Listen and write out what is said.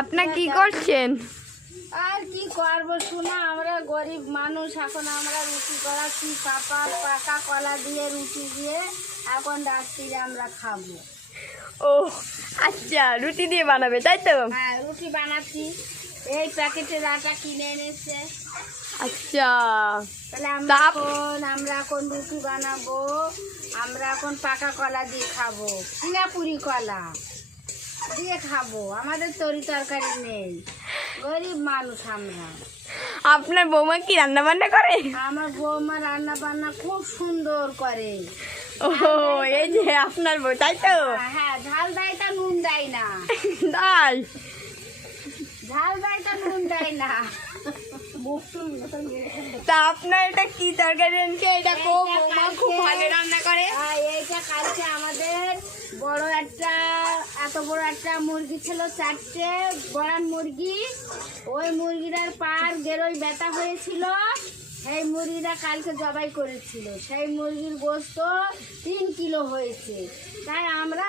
আপনি কি করছেন? আর কি করবো শোনা, আমরা গরিব মানুষ, এখন আমরা রুটি করাচ্ছি, পাকা কলা দিয়ে রুটি দিয়ে এখন রাত্রিরে আমরা খাবো। ও আচ্ছা, রুটি দিয়ে বানাবে তাই তো? হ্যাঁ, রুটি বানাচ্ছি, এই প্যাকেটের আটা কিনে এনেছে। আচ্ছা, তাহলে আমরা এখন রুটি বানাবো, আমরা এখন পাকা কলা দিয়ে খাবো, সিঙ্গাপুরি কলা দিয়ে খাবো। আমাদের তরি তরকারি নেই, গরিব মানুষ আমরা। আপনার বৌমা কি রান্না বান্না করে? আমার বৌমা রান্না বান্না খুব সুন্দর করে। ও এই যে আপনার বউ তাই তো? হ্যাঁ, ঝাল দেয় তা নুন দেয় না, তাই? ঝাল দেয় তা নুন দেয় না। তা আপনার এটা কি তরকারি আনছে? এটা বৌমা খুব ভালো রান্না করে। এইটা কালকে আমাদের এত বড় একটা মুরগি ছিল, 4টে বড়ান মুরগি। ওই মুরগিটার পার গেরোই ব্যথা হয়েছিল, সেই মুরগিটা কালকে জবাই করেছিল। সেই মুরগির গোশত 3 কিলো হয়েছে, তাই আমরা